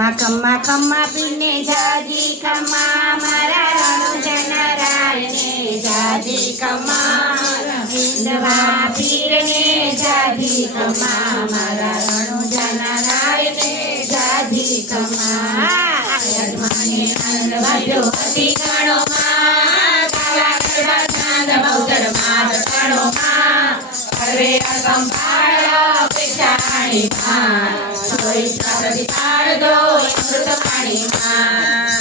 ખમ્મા ખમ્મા ખમ્મા પીને જાદી કમા મારા રણુજન રાયને જાદી ખમ્મા હિન્દવા પીરને જાદી ખમ્મા મારા રણુજન રાયને જાદી ખમ્મા યજમાને અનવાજો અતિ ગણો માં કરવા ચાંદ બૌદ્ધમાં ગણો માં. સર્વે અસંભાળ પેચાણી માં. સોઈ પ્રતિ તાળ દો અમૃત પાણી માં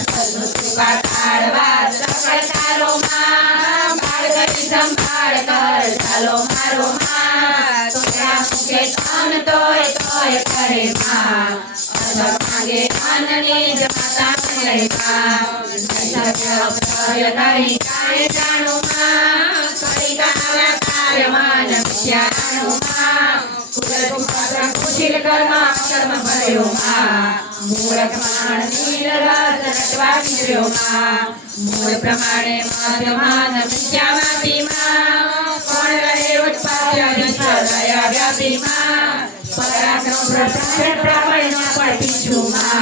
સદુવા તાળવા સકળ તારો માં બાળ કરી સંભાળ કર ચાલો મારો માં તોરા મુખે તન તોય તોય કરે માં અધર માંગે અનની જ માતા મંગળે માં સત્ય કરી કાય જાણો માં કરી કાવ્યા કાર્ય માન વિચારણો માં કુદરત પાત્ર नील कर्माक्षम भयो मा मूळ प्रमाण नील रत्नत्वाक्षर्यो मा मूळ प्रमाणे माध्यमान विद्यावापी मा पण रहे उत्पाद्याधिकरय व्यापी मा पराक्रम प्रसार प्रामाण्य पठिषु मा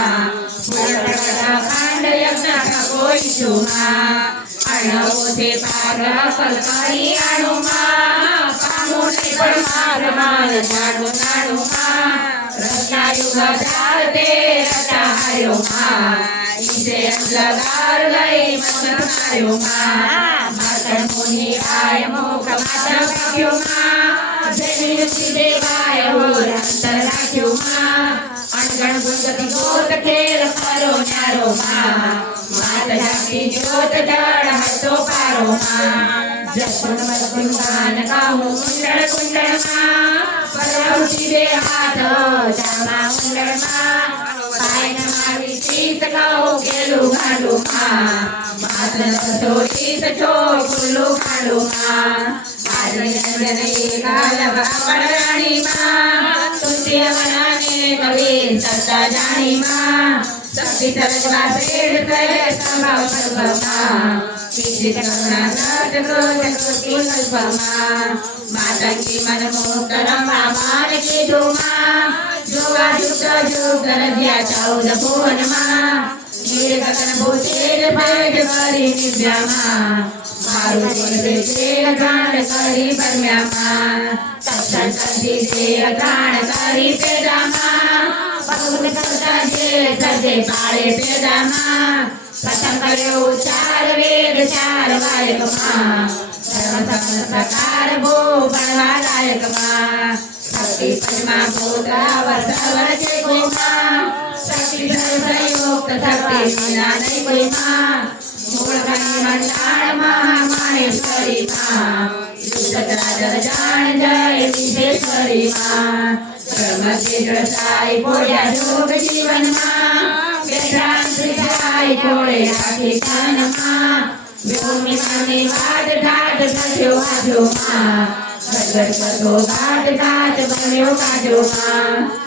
पूर्ण प्रकटा खांड यज्ञ खगोईषु मा अणवो ते पार फलकारी अणुमा મોટી પણ માર માર નાનું નાનું માં રત્નાયુગા ચાલતે રતાહાર્યો માં ઈશે અંધકાર લઈ મન માર્યો માં માતર મુનિ આય મોક માતર કાપ્યો માં જય નૃસિ દેવાય હો રાંતર રાખ્યો માં અણગણ ગુણગતિ ગોત ખેર ફરો ન્યારો માં માત જાતિ જ્યોત જળ હતો પારો માં కుండలకాము కుండల కుండలమా పదవు శివే హాత చామా కుండలమా పైన మావి సీతకావు గెలు గాడుమా మాతలతో సీతతో గుళ్ళు గాడుమా ఆదినందన ఏకాల బాపడ రాణిమా తుల్య వనానే కవి సత్త జానిమా సత్తి తరగ పేరు తయ సంభవ సంభవ మాతంగి మనమోకరం రామానికి ధూమా యోగా యుక్త యోగ చేతనభూతేన పాఠపరి నిద్రమా మారుతేన ప్రాణకారి పర్యమా సప్తీ తేన ప్రాణకారి పేదమా పగున కర్త జే కదే పాడే పేదమా పతంగలే ఉచార వేద చార వాయకమా సర్వసమస్తకార భో పణవాదాయకమా భక్తి పరమా భూత వర్త వరచే కుమా शक्ति प्रयोग तथा ज्ञानी महिमा मूलकनि मंडाण महामाहेश्वरी माँ युगत्राजल जान जय विशेश्वरी माँ ब्रह्मचेत्र साई पोया योग जीवन माँ वेदांत साई पोड़े आखि कान माँ व्योम सामने वाद ढाट सजो आजो माँ भगवत पदो गाट गाट बन्यो काजो माँ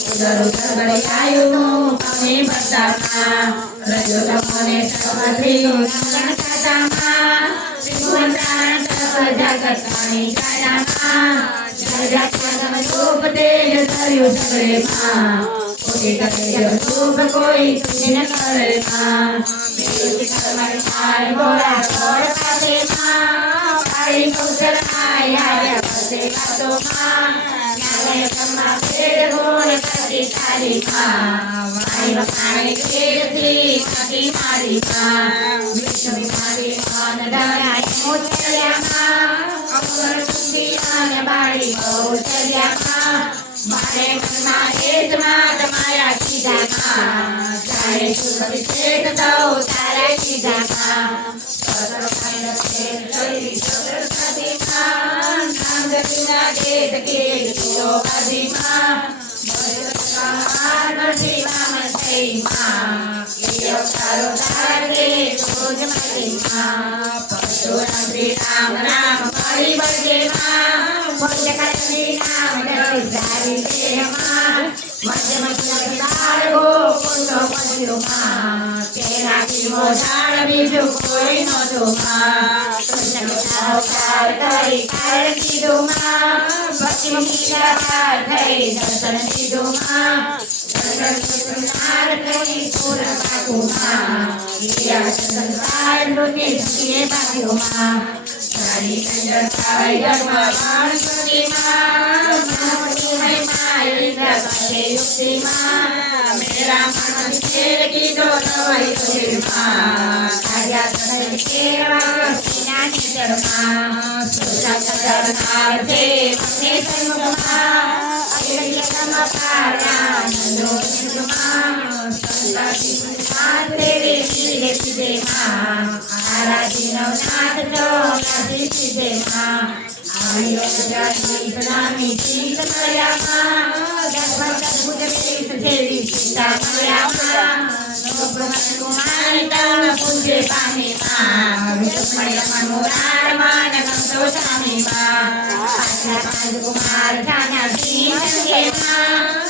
उधर उधर बड़ायूं कमे बतामा रजो तमोने सपति उन्नत सतामा त्रिभुवनदान सपजा कसानी जायामा जजा कदम रूप तेज सरयु सगरे माँ कोटि कटे जब रूप कोई तुझे न करे माँ मेरे कर्मण मार बोला और पासे माँ सारी मुसल आया रे पासे का तो माँ मारिका वैवकारि कीर्ति पति मारिका विष्णु मारिका नदाय मोचर्यमा अवर सुदियान बारी मोचर्यमा मारे मनमा एतमा तमाया सीधामा जारे सुरभि चेत दौ तारे सीधामा सदर पाइन चेत चली सदर सदीमा नाम गतिना गेत के तो अधिमा દેત કે ગીતો આદિમાં મહાન શિવામ સૈમાં એ અવતારો ધાર રોજ માટે માં પરશુરામ શ્રી રામ રામ ફરી વળજે માં ભોજ શ્રી રામ ડરે સારી દેહમાં મધ્ય મધ્ય તારગો કુંડો પદ્યો માં તેના જીવો ઝાડ બીજું કોઈ નહોતું માં કૃષ્ણ અવતાર કરી કારણ કીધું માં ભક્તિ કીધા થઈ દર્શન કીધું માં संसार करी पूरा बाबू माँ या संसार लोटे धीरे बाबू माँ सारी कंजर सारी जमा बाण सती माँ माँ मैं मारी दबाते युक्ति माँ मेरा मन खेल की दो दवाई फिर माँ आजा सर केवा सीना निजर माँ सोचा सर नार दे मने सर माँ अगली समपारा हाथ तेरे सीधे सीधे माँ हमारा दिनों नाथ माँ आयो जानी प्रणामी सीत मया माँ गर्भ सद्भुज देव कुमार तम पूजे पानी माँ लक्ष्मण रमन मुरार माँ माँ कुमार थाना माँ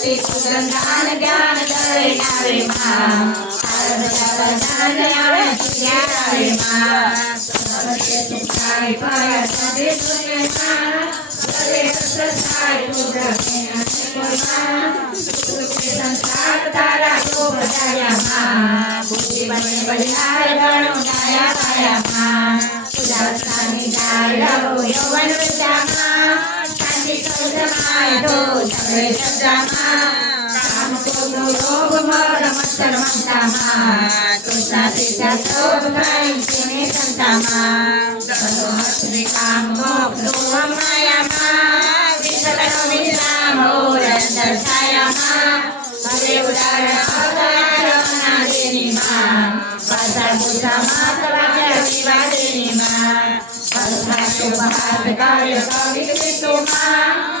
પ્રતિ સુગંધાન જ્ઞાન દરે નાવે માં આરબ જાન આવે આવે માં સર્વે સુખાય પાયા સાધે સુને માં સર્વે સસાય પુત્ર માં સંસાર તારા કો બજાયામાં બુદ્ધિ બને બજાય ગણો ગાયા ગાયામાં સુદાસાની ગાય રહો યૌવન વિદ્યામાં શાંતિ Terima kasih telah menonton!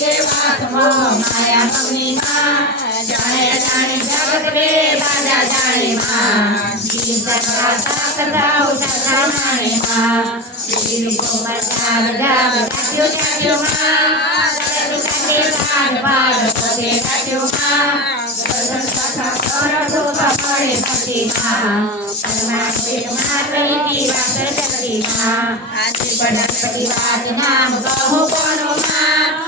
આશીર્વાદ હો માયા ભવની માં જાણે જાણે જગત રે દાદા જાણે માં જીવતા સાતા ઉતા જાણે માં જીવ કો બધા બધા રાખ્યો રાખ્યો માં સર્વ સાથે સાન પાર પોતે રાખ્યો માં સર્વ સાથે પર તો પડે ભક્તિ માં પરમાત્મા માં કઈ વાત કરતી માં આજે પણ પરિવાર નામ કહો કોનો માં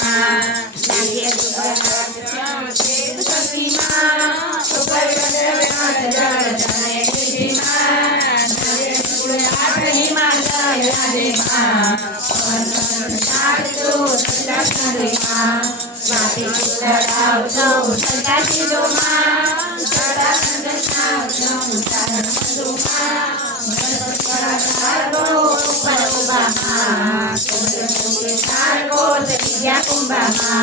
रामा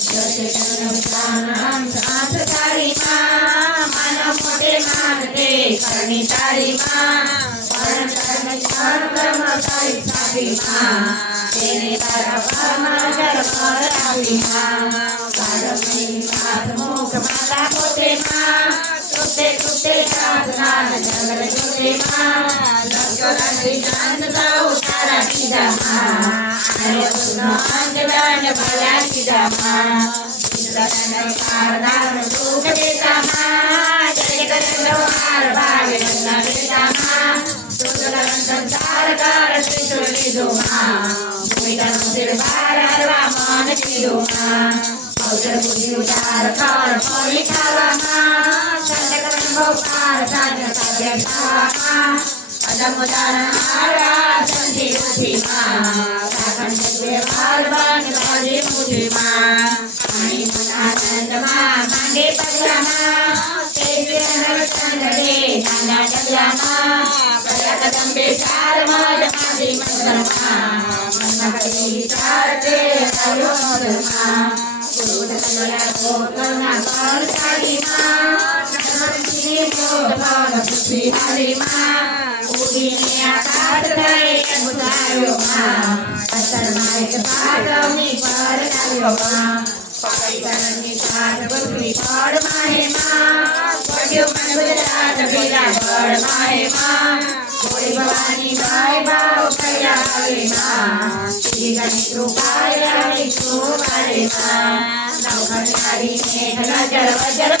ज्योतिषानाम सांसकारी माँ मानव मोटे मानते करनी तारी माँ वर्ण कर्म कर्म कर्म तारी तारी माँ तेरे तारा कर्म कर्म तारी माँ कर्म में मात मुख माता मोटे माँ सुते सुते रात नान जगत जोते माँ लक्ष्य राशि जान साउ तारा सीधा माँ Adam Adam Adam Adam Adam Adam વ્યવહાર બાન બાજે મુઠીમાં પાણી મનાનંદમાં માંડે પગલામાં. તેજે નરચંદરે નાના ડગલામાં બધા કદંબે ચારમાં જમાજી મંદરમાં. મનમાં કરી વિચાર તે આવ્યો મંદરમાં. ગુરુ કલ્યાણ પોતાના પર ચાલીમાં નરસિંહ પોતાના પૃથ્વી હારીમાં અસરમાં એક પાટવની પર આવ્યોમાં પકડીકરણની સાથ પૃથ્વી પડ માહેમાં પડ્યો મન ગુજરાત ભેગા પડ માહેમાં ગોળી ભવાની ભાઈ ભાવ કયા આવેમાં શ્રીગણેશ કૃપાય આવી કૃપારેમાં નવખંડારી મેઘ નજર વજર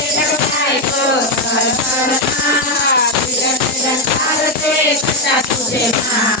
Bye.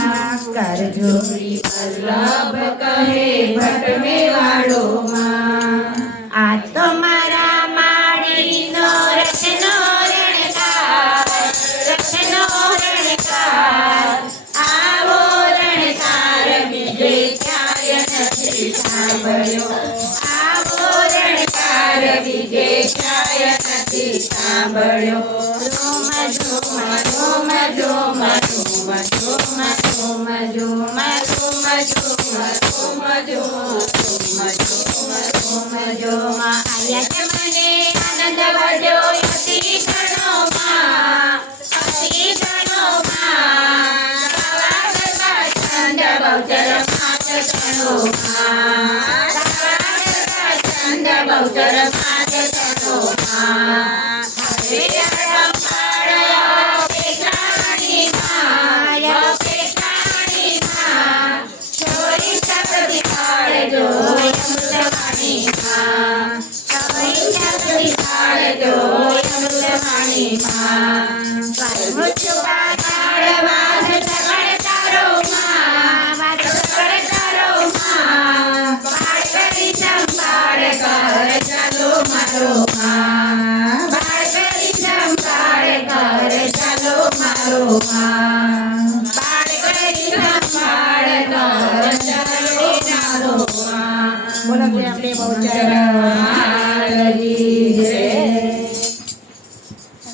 કરજો વલ્લભ કહે ભટ મેવાડો માં આ તો મારા માળીનો સાંભળ્યો આવો રણકાર બીજે ક્યાંય નથી સાંભળ્યો ಯಜಮಾನೇ time.